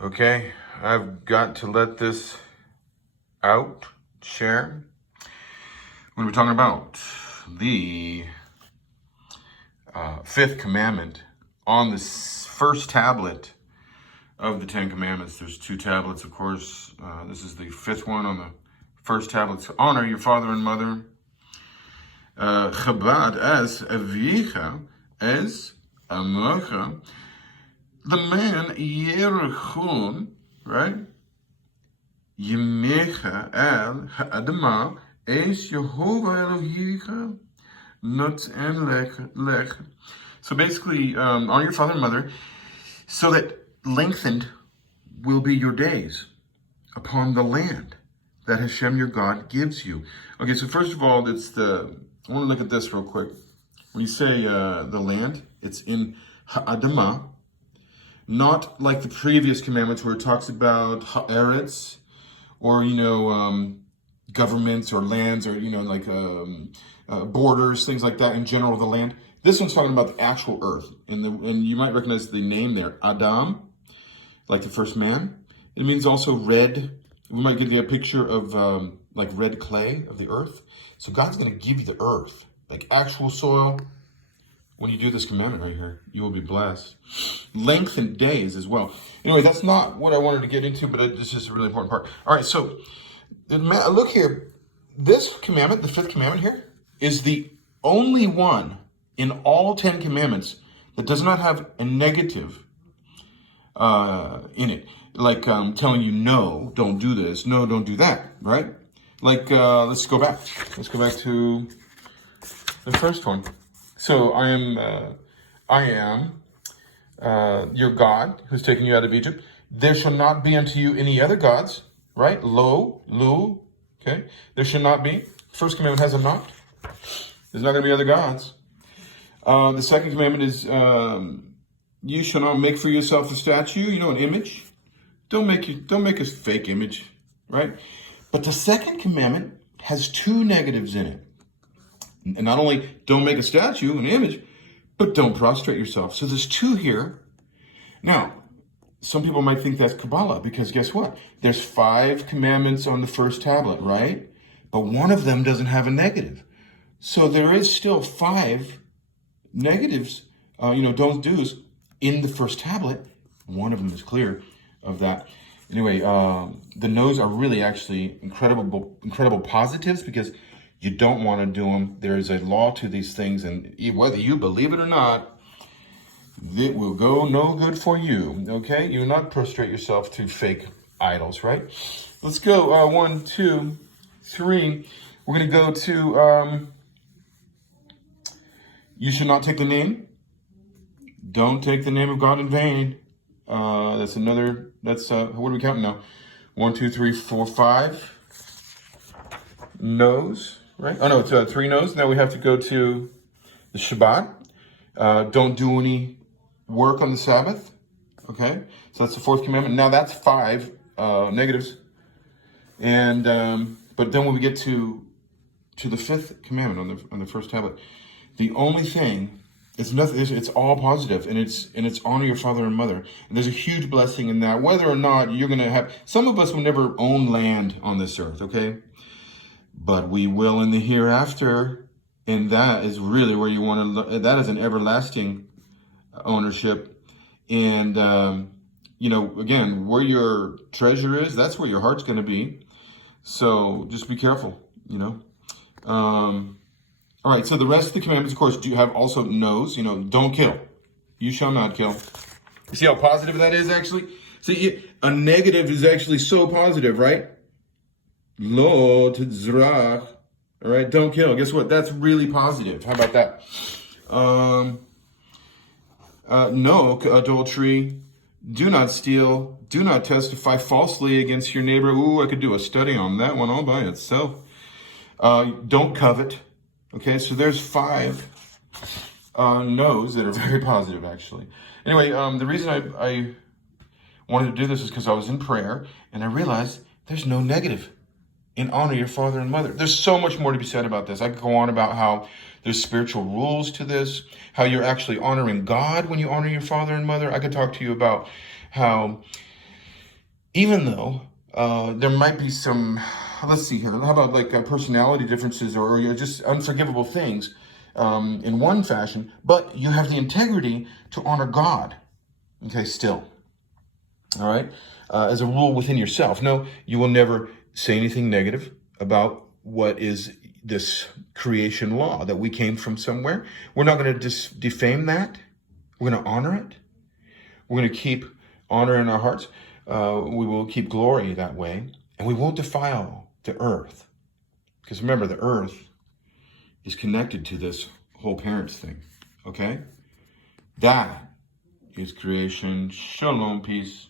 Okay, I've got to let this out, share. What are we talking about? The fifth commandment on the first tablet of the Ten Commandments. There's two tablets, of course. This is the fifth one on the first tablet. To honor your father and mother. Chabad as avicha as amocha. The man yerchun, right? Yemecha al ha'adama es Yehovah Elohicha not en lech. So basically, honor your father and mother, so that lengthened will be your days upon the land that Hashem your God gives you. Okay, so first of all, I want to look at this real quick. When you say the land, it's in ha'adama, not like the previous commandments where it talks about ha'eretz, or, governments or lands, or, like borders, things like that in general, the land. This one's talking about the actual earth. And you might recognize the name there, Adam, like the first man. It means also red. We might get a picture of like red clay of the earth. So God's going to give you the earth, like actual soil. When you do this commandment right here, you will be blessed. Lengthened days as well. Anyway, that's not what I wanted to get into, but this is a really important part. All right, so look here. This commandment, the fifth commandment here, is the only one in all 10 commandments that does not have a negative in it. Like telling you, no, don't do this. No, don't do that, right? Like, let's go back. Let's go back to the first one. So I am your God who's taken you out of Egypt. There shall not be unto you any other gods, right? Lu, okay? There shall not be. First commandment has a not. There's not going to be other gods. The second commandment is you shall not make for yourself a statue, an image. Don't make a fake image, right? But the second commandment has two negatives in it. And not only don't make a statue, an image, but don't prostrate yourself. So there's two here. Now, some people might think that's Kabbalah, because guess what? There's 5 commandments on the first tablet, right? But one of them doesn't have a negative. So there is still 5 negatives, don't do's in the first tablet. One of them is clear of that. Anyway, the no's are really actually incredible positives, because you don't want to do them. There is a law to these things, and whether you believe it or not, it will go no good for you, okay? You will not prostrate yourself to fake idols, right? Let's go, 1, 2, 3. We're going to go to, you should not take the name. Don't take the name of God in vain. That's what are we counting now? 1, 2, 3, 4, 5. No's, right? Oh no, it's 3 no's. Now we have to go to the Shabbat. Don't do any work on the Sabbath. Okay, so that's the 4th commandment. Now that's 5 negatives. And but then when we get to the 5th commandment on the first tablet, the only thing, it's all positive, and it's honor your father and mother. And there's a huge blessing in that. Whether or not you're going to have, some of us will never own land on this earth, okay? But we will in the hereafter, and that is really where you want to, that is an everlasting ownership. And, again, where your treasure is, that's where your heart's going to be. So just be careful, All right, so the rest of the commandments, of course, do have also no's, don't kill. You shall not kill. You see how positive that is, actually? See, a negative is actually so positive, right? Lo tzrach, all right, don't kill. Guess what? That's really positive. How about that? No adultery. Do not steal. Do not testify falsely against your neighbor. Ooh, I could do a study on that one all by itself. Don't covet. Okay, so there's 5 no's that are very positive, actually. Anyway, the reason I wanted to do this is because I was in prayer, and I realized there's no negative in honor your father and mother. There's so much more to be said about this. I could go on about how there's spiritual rules to this, how you're actually honoring God when you honor your father and mother. I could talk to you about how even though there might be some, let's see here, how about like personality differences or just unforgivable things in one fashion, but you have the integrity to honor God, okay, still, all right, as a rule within yourself. No, you will never say anything negative about what is this creation law, that we came from somewhere. We're not going to defame that. We're going to honor it. We're going to keep honor in our hearts. We will keep glory that way. And we won't defile the earth. Because remember, the earth is connected to this whole parents thing. Okay? That is creation. Shalom, peace.